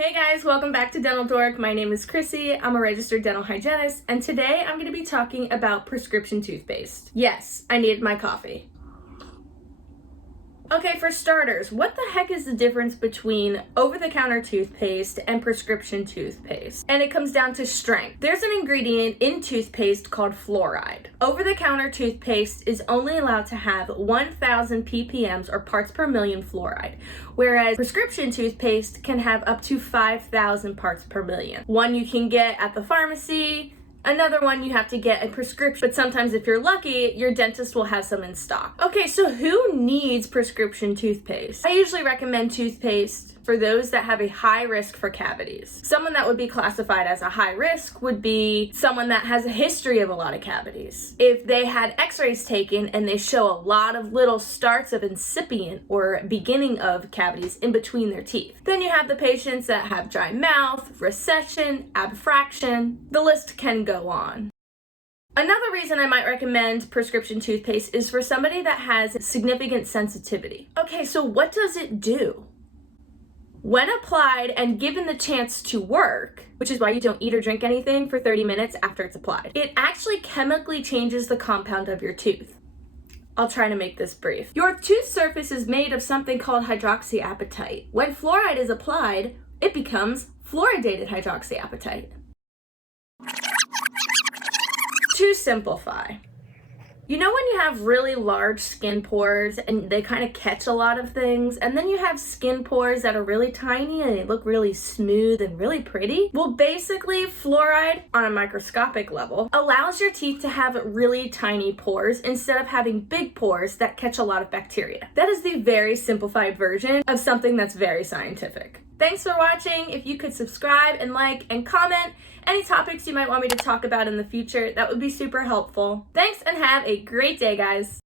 Hey guys, welcome back to Dental Dork. My name is Chrissy. I'm a registered dental hygienist, and today I'm going to be talking about prescription toothpaste. Yes, I needed my coffee. Okay, for starters, what the heck is the difference between over-the-counter toothpaste and prescription toothpaste? And it comes down to strength. There's an ingredient in toothpaste called fluoride. Over-the-counter toothpaste is only allowed to have 1,000 ppm or parts per million fluoride, whereas prescription toothpaste can have up to 5,000 parts per million. One you can get at the pharmacy, another one you have to get a prescription, but sometimes if you're lucky, your dentist will have some in stock. Okay, so who needs prescription toothpaste? I usually recommend toothpaste for those that have a high risk for cavities. Someone that would be classified as a high risk would be someone that has a history of a lot of cavities. If they had x-rays taken and they show a lot of little starts of incipient or beginning of cavities in between their teeth. Then you have the patients that have dry mouth, recession, abfraction. The list can go on. Another reason I might recommend prescription toothpaste is for somebody that has significant sensitivity. Okay, so what does it do? When applied and given the chance to work, which is why you don't eat or drink anything for 30 minutes after it's applied, it actually chemically changes the compound of your tooth. I'll try to make this brief. Your tooth surface is made of something called hydroxyapatite. When fluoride is applied, it becomes fluoridated hydroxyapatite. To simplify, you know when you have really large skin pores and they kind of catch a lot of things, and then you have skin pores that are really tiny and they look really smooth and really pretty? Well, basically, fluoride on a microscopic level allows your teeth to have really tiny pores instead of having big pores that catch a lot of bacteria. That is the very simplified version of something that's very scientific. Thanks for watching. If you could subscribe and like and comment any topics you might want me to talk about in the future, that would be super helpful. Thanks and have a great day, guys.